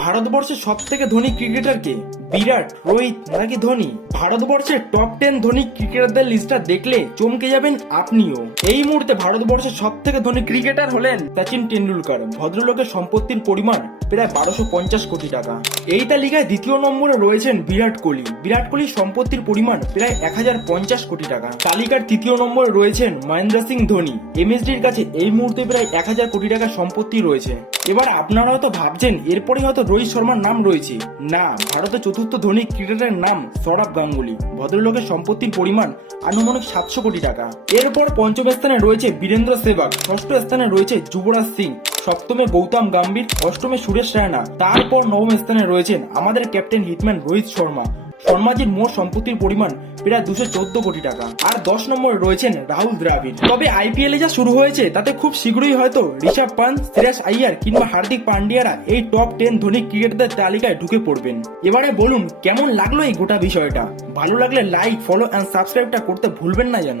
ভারতবর্ষের সব থেকে ধনী ক্রিকেটার কে? বিরাট, রোহিত নাকি ধোনি? ভারতবর্ষের টপ 10 ধনী ক্রিকেটারদের লিস্টটা দেখলে চমকে যাবেন আপনিও। এই মুহূর্তে ভারতবর্ষের সব থেকে ধনী ক্রিকেটার হলেন সচিন টেন্ডুলকার। ভদ্রলোকের সম্পত্তির পরিমাণ প্রায় 1250 কোটি টাকা। এই তালিকায় দ্বিতীয় নম্বরে রয়েছেন বিরাট কোহলি। বিরাট কোহলির সম্পত্তির পরিমাণ প্রায় 1050 কোটি টাকা। তালিকার তৃতীয় নম্বরে রয়েছেন মহেন্দ্র সিং ধোনি। এমএসডির কাছে এই মুহূর্তে প্রায় 1000 কোটি টাকার সম্পত্তি রয়েছে। এবার আপনারা হয়তো ভাবছেন এরপরে হয়তো রোহিত শর্মার নাম রয়েছে। না, ভারতের চতুর্থ ধনী ক্রিকেটারের নাম সৌরভ গাঙ্গুলি। ভদ্রলোকের সম্পত্তির পরিমাণ আনুমানিক 700 কোটি টাকা। এরপর পঞ্চম স্থানে রয়েছে বীরেন্দ্র সেহবাগ, ষষ্ঠ স্থানে রয়েছে যুবরাজ সিং, সপ্তমে গৌতম গম্ভীর, অষ্টমে সুরেশ রায়না। তারপর নবম স্থানে রয়েছেন আমাদের ক্যাপ্টেন হিটম্যান রোহিত শর্মা। শর্মাজির মোট সম্পত্তির পরিমাণ প্রায় 214 কোটি টাকা। আর 10 নম্বরে রয়েছেন রাহুল দ্রাবিড়। তবে আইপিএল যা শুরু হয়েছে তাতে খুব শীঘ্রই হয়তো ঋষভ পান্ত, শ্রেয়াস আইয়ার কিংবা হার্দিক পান্ডিয়ারা এই টপ 10 ধনী ক্রিকেটারদের তালিকায় ঢুকে পড়বেন। এবারে বলুন কেমন লাগলো এই গোটা বিষয়টা? ভালো লাগলে লাইক, ফলো এন্ড সাবস্ক্রাইবটা করতে ভুলবেন না যেন।